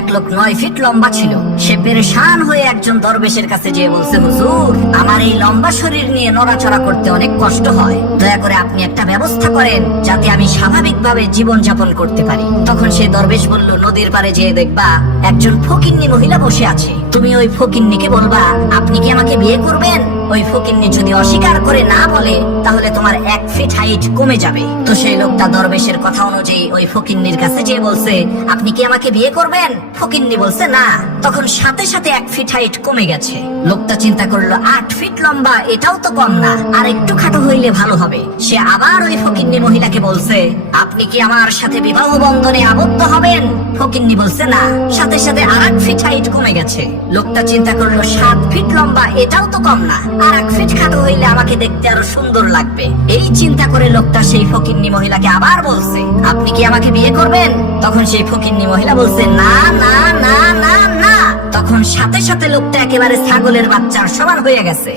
এক লোক 9 ফিট লম্বা ছিল। সে পেরেশান হয়ে একজন দরবেশের কাছে যেয়ে বলছে, হুজুর, আমার এই লম্বা শরীর নিয়ে নড়াচড়া করতে অনেক কষ্ট হয়, দয়া করে আপনি একটা ব্যবস্থা করেন যাতে আমি স্বাভাবিকভাবে জীবন যাপন করতে পারি। তখন সেই দরবেশ বলল, নদীর পাড়ে যেয়ে দেখবা একজন ফকিন্নি মহিলা বসে আছে, তুমি ওই ফকিন্নিকে বলবা আপনি কি আমাকে বিয়ে করবেন। ওই ফকিন্নি যদি অস্বীকার করে না বলে তাহলে তোমার 1 ফিট হাইট কমে যাবে। তো সেই লোকটা দরবেশের কথা অনুযায়ী ওই ফকিন্নির কাছে যেয়ে বলছে, আপনি কি আমাকে বিয়ে করবেন। ফকিন্নি বলছে না। তখন সাথে সাথে 1 ফিট হাইট কমে গেছে। লোকটা চিন্তা করলো, 8 ফিট লম্বা, এটাও তো কম না, আর একটু খাটো হইলে ভালো হবে। সে আবার ওই ফকিন্নি মহিলাকে বলছে, আপনি কি আমার সাথে বিবাহ বন্ধনে আবদ্ধ হবেন। ফকিন্নি বলছে না। সাথে সাথে আর 1 ফিট হাইট কমে গেছে। লোকটা চিন্তা করলো, 7 ফিট লম্বা, এটাও তো কম না, আর 1 ফিট খাটো হইলে আমাকে দেখতে আরো সুন্দর লাগবে। এই চিন্তা করে লোকটা সেই ফকিন্নি মহিলাকে আবার বলছে, আপনি কি আমাকে বিয়ে করবেন। তখন সেই ফকিন্নি মহিলা বলছে, না না না না না। তখন সাথে সাথে লোকটা একেবারে ছাগলের বাচ্চার সমান হয়ে গেছে।